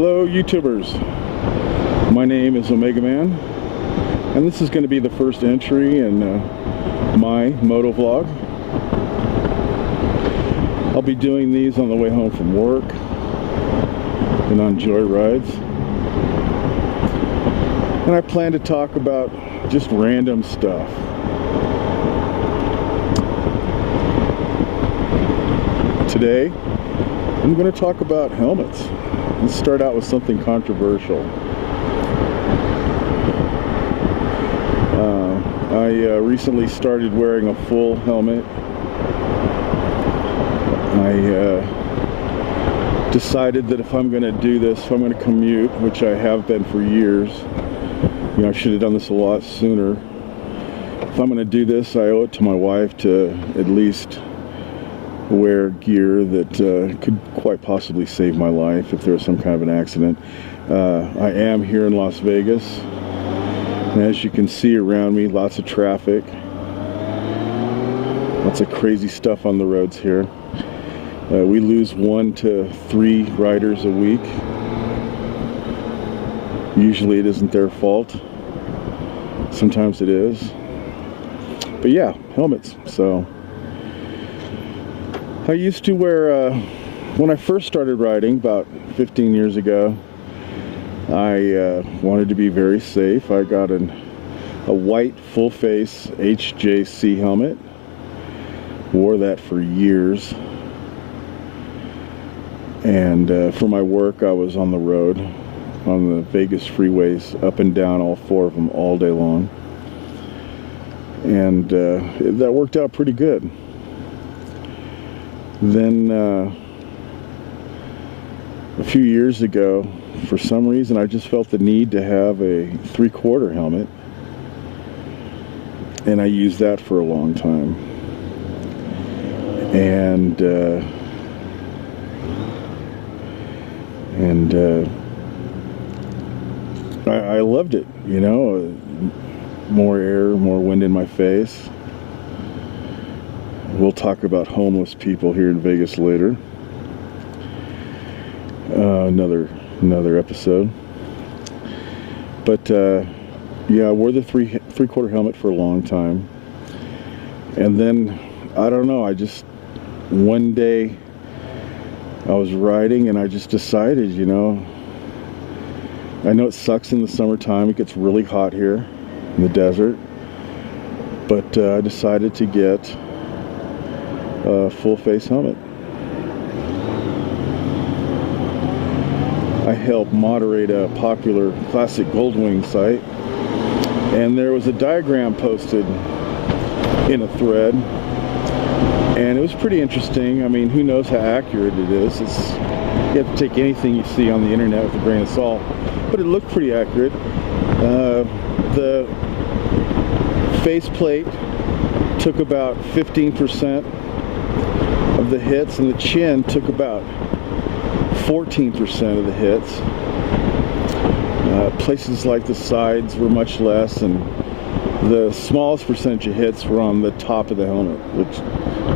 Hello YouTubers, my name is Omega Man, and this is going to be the first entry in my moto vlog. I'll be doing these on the way home from work and on joy rides, and I plan to talk about just random stuff. Today I'm going to talk about helmets. Let's start out with something controversial. I recently started wearing a full helmet. I decided that if I'm going to do this, if I'm going to commute, which I have been for years, you know, I should have done this a lot sooner. If I'm going to do this, I owe it to my wife to at least wear gear that could quite possibly save my life if there was some kind of an accident. I am here in Las Vegas, and as you can see around me, lots of traffic, lots of crazy stuff on the roads here. We lose 1 to 3 riders a week. Usually it isn't their fault, sometimes it is, but yeah, helmets. So I used to wear, when I first started riding about 15 years ago, I wanted to be very safe. I got a white full face HJC helmet, wore that for years, and for my work I was on the road, on the Vegas freeways, up and down all 4 of them all day long, and that worked out pretty good. Then a few years ago, for some reason, I just felt the need to have a 3/4 helmet, and I used that for a long time, and I loved it, you know, more air, more wind in my face. We'll talk about homeless people here in Vegas later. Another episode. But yeah, I wore the 3/4 helmet for a long time, and then I don't know. One day I was riding and I just decided, you know, I know it sucks in the summertime. It gets really hot here in the desert, but I decided to get a full face helmet. I helped moderate a popular classic Goldwing site, and there was a diagram posted in a thread, and it was pretty interesting. I mean, who knows how accurate it is. You have to take anything you see on the internet with a grain of salt, but it looked pretty accurate. The faceplate took about 15% of the hits, and the chin took about 14% of the hits. Places like the sides were much less, and the smallest percentage of hits were on the top of the helmet, which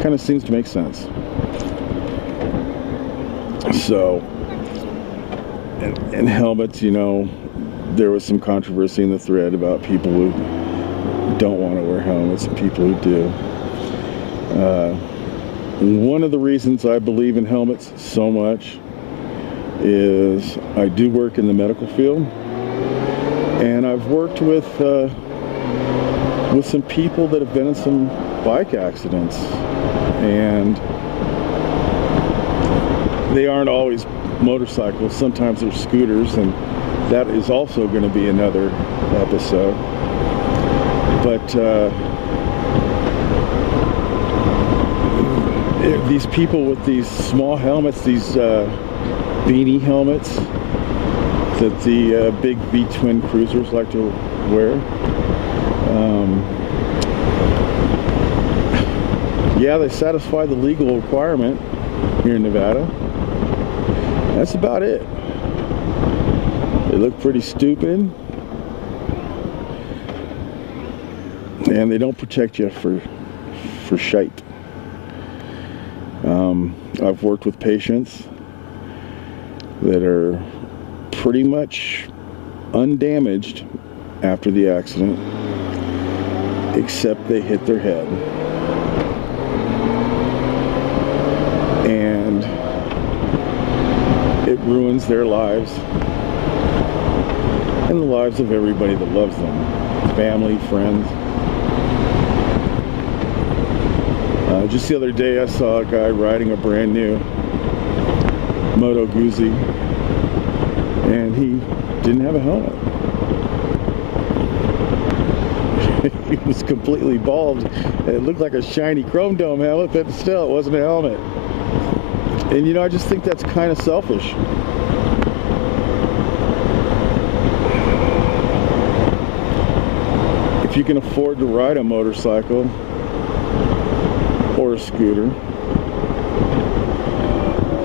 kind of seems to make sense. So, and helmets, you know, there was some controversy in the thread about people who don't want to wear helmets and people who do. One of the reasons I believe in helmets so much is I do work in the medical field, and I've worked with some people that have been in some bike accidents, and they aren't always motorcycles. Sometimes they're scooters, and that is also going to be another episode. But these people with these small helmets, these beanie helmets that the big V-twin cruisers like to wear, yeah, they satisfy the legal requirement here in Nevada. That's about it. They look pretty stupid, and they don't protect you for shite. I've worked with patients that are pretty much undamaged after the accident, except they hit their head. And it ruins their lives and the lives of everybody that loves them, family, friends. Just the other day I saw a guy riding a brand new Moto Guzzi, and he didn't have a helmet. He was completely bald. It looked like a shiny chrome dome helmet, but still, it wasn't a helmet. And you know, I just think that's kind of selfish. If you can afford to ride a motorcycle or a scooter,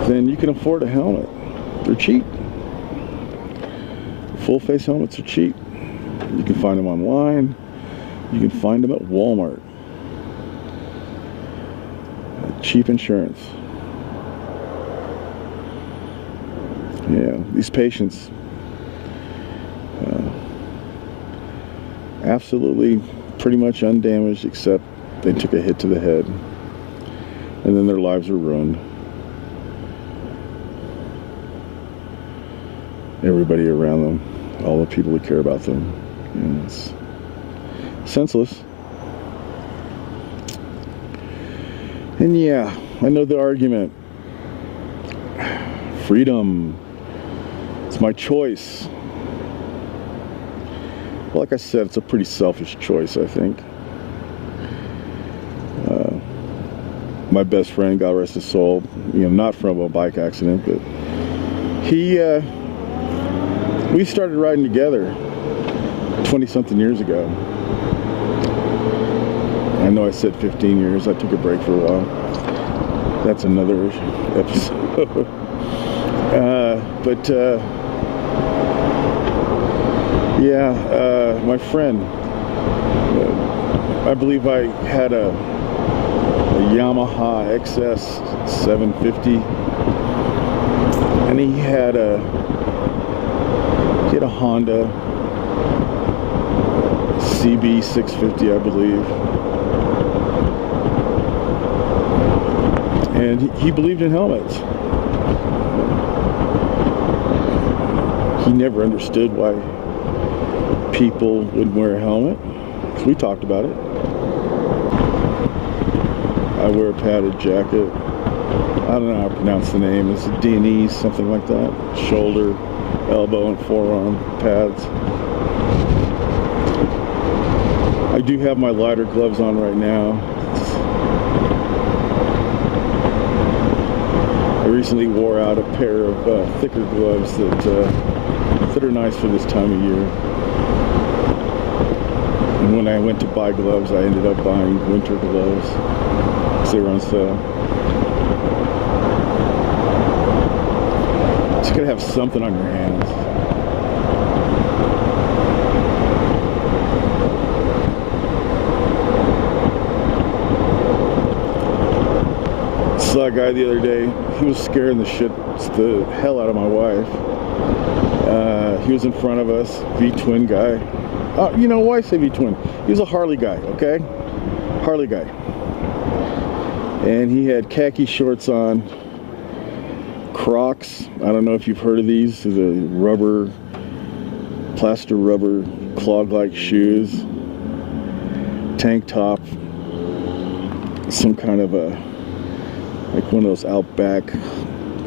then you can afford a helmet. They're cheap. Full face helmets are cheap. You can find them online. You can find them at Walmart. Cheap insurance. Yeah, these patients absolutely pretty much undamaged, except they took a hit to the head, and then their lives are ruined. Everybody around them, all the people that care about them, and it's senseless. And yeah, I know the argument. Freedom. It's my choice. Well, like I said, it's a pretty selfish choice, I think. My best friend, God rest his soul, you know, not from a bike accident, but we started riding together 20-something years ago. I know I said 15 years. I took a break for a while. That's another episode. My friend, I believe I had a Yamaha XS 750, and he had a Honda CB 650, I believe, and he believed in helmets. He never understood why people wouldn't wear a helmet. We talked about it. I wear a padded jacket. I don't know how to pronounce the name. It's a D&E, something like that. Shoulder, elbow, and forearm pads. I do have my lighter gloves on right now. I recently wore out a pair of thicker gloves that are nice for this time of year. And when I went to buy gloves, I ended up buying winter gloves because they were on sale. So you gotta have something on your hands. Saw a guy the other day. He was scaring the hell out of my wife. He was in front of us, V-twin guy. You know why I say V-twin? He was a Harley guy, okay? Harley guy. And he had khaki shorts on, Crocs. I don't know if you've heard of these. The plaster rubber clog-like shoes, tank top, some kind of like one of those Outback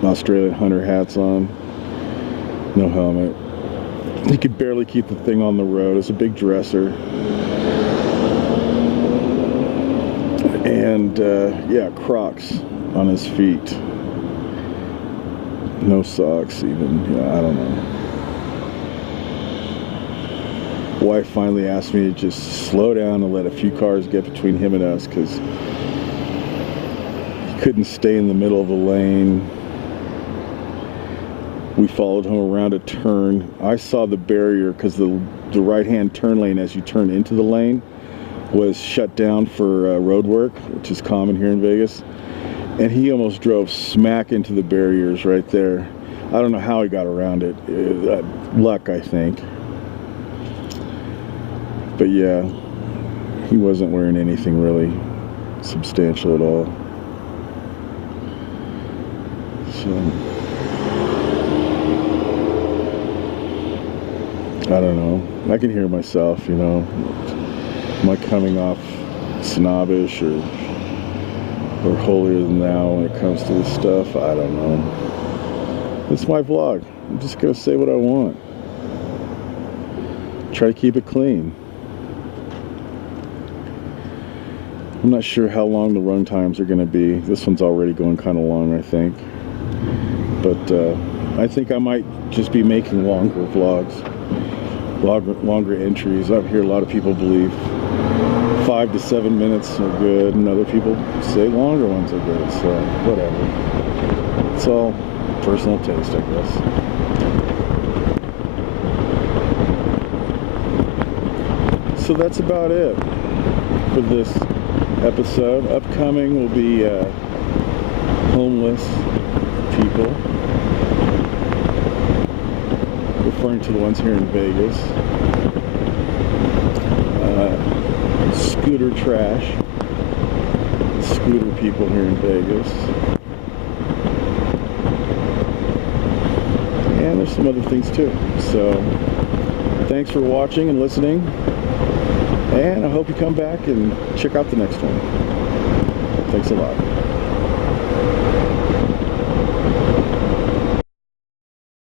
Australian hunter hats on, no helmet. He could barely keep the thing on the road. It's a big dresser. And yeah, Crocs on his feet. No socks even. Yeah, I don't know. Wife finally asked me to just slow down and let a few cars get between him and us, because he couldn't stay in the middle of the lane. We followed him around a turn. I saw the barrier because the right-hand turn lane as you turn into the lane was shut down for road work, which is common here in Vegas. And he almost drove smack into the barriers right there. I don't know how he got around it. Luck, I think. But yeah, he wasn't wearing anything really substantial at all. So, I don't know. I can hear myself, you know. Am I coming off snobbish or holier than thou when it comes to this stuff? I don't know. It's my vlog. I'm just gonna say what I want. Try to keep it clean. I'm not sure how long the run times are gonna be. This one's already going kind of long, I think. But I think I might just be making longer vlogs, longer entries. Out here, a lot of people believe 5 to 7 minutes are good, and other people say longer ones are good. So whatever. It's all personal taste, I guess. So that's about it for this episode. Upcoming will be homeless people, referring to the ones here in Vegas. Scooter trash, scooter people here in Vegas. And there's some other things too. So thanks for watching and listening, and I hope you come back and check out the next one. Thanks a lot.